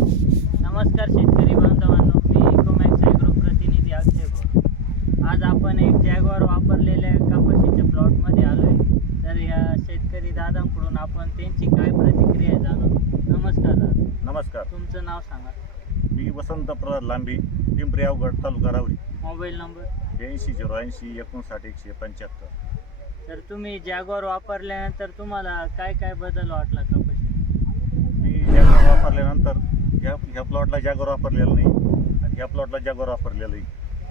नमस्कार शेतकरी बांधवांनो मी इकोमॅक्स ग्रुप प्रतिनिधी अक्षय भाऊ. आज आपण एक जॅगवर वापरलेल्या कपाशीच्या प्लॉटमध्ये आलो आहे तर या शेतकरी दादांकडून आपण त्यांची काय प्रतिक्रिया आहे जाणून नमस्कार दादा. नमस्कार. तुमचं नाव सांगा. मी वसंत प्रसाद लांबी पिंपरी अवघड तालुका रावरी मोबाईल नंबर? ऐंशी झिरो ऐंशी एकोणसाठ एकशे पंच्याहत्तर. तर तुम्ही जॅगवर वापरल्यानंतर तुम्हाला काय काय बदल वाटला कपाशी मी जॅगवर वापरल्यानंतर प्लॉटला जागोर वापरलेलं नाही आणि या प्लॉटला जागोर वापरलेलं नाही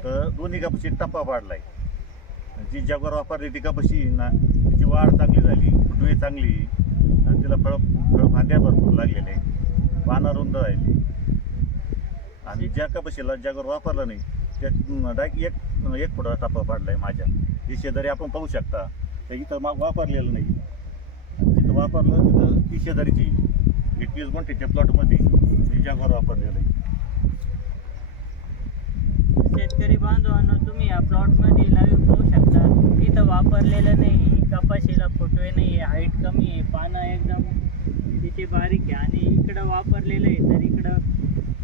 तर दोन्ही कापशी टप्पा वाढलाय जी जागोर वापरली ती कापशी ना तिची वाढ चांगली झाली फुटवे चांगली आणि तिला फळ फळ फांद्या भरपूर लागलेले आहेत. पानं रुंद राहिली. आणि ज्या कापशीला जागोर वापरलं नाही त्या डायरेक्ट एक एक फुटा टप्पा पाडलाय माझ्या. हे शेजारी आपण पाहू शकता. तर इथं मा वापरलेलं नाही. जिथं वापरलं तिथं ती शेजारीची एकवीस गुंठेच्या प्लॉटमध्ये मी जॅगवर वापरलेलं आहे. शेतकरी बांधवांनो तुम्ही या प्लॉटमध्ये लाईव्ह पाहू शकता. इथं वापरलेलं नाही कपाशीला फुटवे नाही हाईट कमी आहे पानं एकदम तिथे बारीक आहे. आणि इकडं वापरलेलं आहे तर इकडं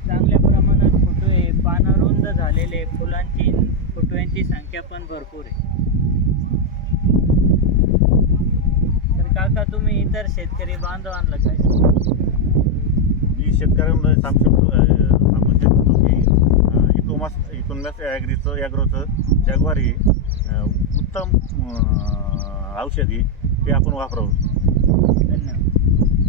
चांगल्या प्रमाणात फुटवे आहे. पानं रुंद झालेले आहे फुलांची फुटव्यांची संख्या पण भरपूर आहे. तर काका तुम्ही इतर शेतकरी बांधवांना काय सांगता? शेतकऱ्यांना सांगू शकतो सांगू शकतो की इकोमास इकोनॉमिक्स ॲग्रीचं ॲग्रोचं जगवारी उत्तम औषधी ते आपण वापरावं. धन्यवाद.